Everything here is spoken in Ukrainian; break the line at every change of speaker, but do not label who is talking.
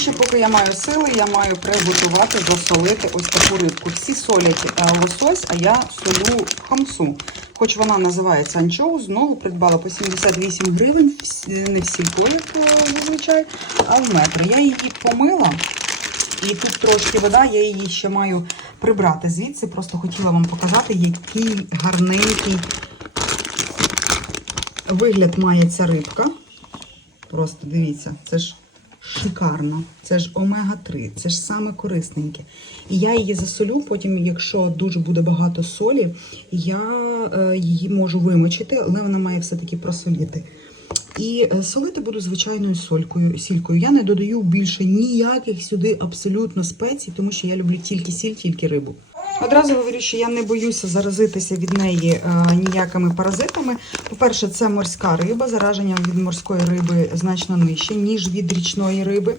ще поки я маю сили, я маю приготувати, засолити ось таку рибку. Всі солять е, лосось, а я солю хамсу. Хоч вона називається анчоу, знову придбала по 78 гривень, не в сільпо, як зазвичай, а в метро. Я її помила, і тут трошки вода, я її ще маю прибрати звідси. Просто хотіла вам показати, який гарненький вигляд має ця рибка. Просто дивіться, це ж шикарно. Це ж омега-3, це ж саме корисненьке. І я її засолю, потім, якщо дуже буде багато солі, я е, її можу вимочити, але вона має все-таки просоліти. І е, солити буду звичайною солькою, сількою. Я не додаю більше ніяких сюди абсолютно спецій, тому що я люблю тільки сіль, тільки рибу. Одразу говорю, що я не боюся заразитися від неї е, ніякими паразитами. По-перше, це морська риба. Зараження від морської риби значно нижче, ніж від річної риби.